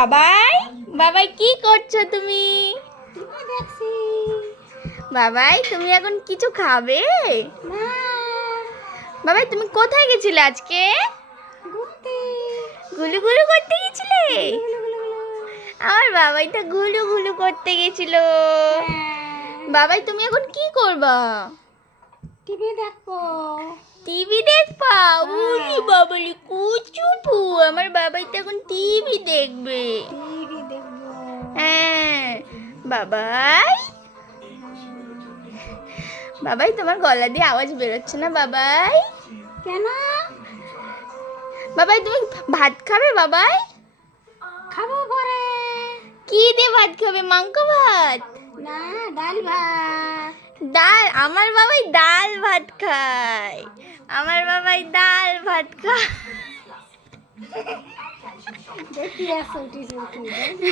বাবাই, বাবাই কি করছো তুমি? দেখছি বাবাই তুমি এখন কিছু খাবে? না বাবাই তুমি কোথায় গেছিলে আজকে? ঘুরতে গুলু গুলু করতে গেছিলে? আমার বাবাই তো গুলু গুলু করতে গেছিল। বাবাই তুমি এখন কি করবা? টিভি দেখবো। টিভি দেখবা? উলি বাবালি কুচুপু, আমার বাবাই তো এখন টিভি দেখবে। টিভি দেখবো। হ্যাঁ বাবাই, বাবাই তোমার গলা দিয়ে আওয়াজ বেরোচ্ছে না বাবাই? কেন? বাবাই তুমি ভাত খাবে বাবাই? খাবো পরে। কি দিয়ে ভাত খাবে? মাংস ভাত? না, ডাল ভাত। ডাল? আমার বাবাই ডাল ভাত খায়, আমার বাবাই ডাল ভাত খায়। দেখি আছে উঠেছে উঠে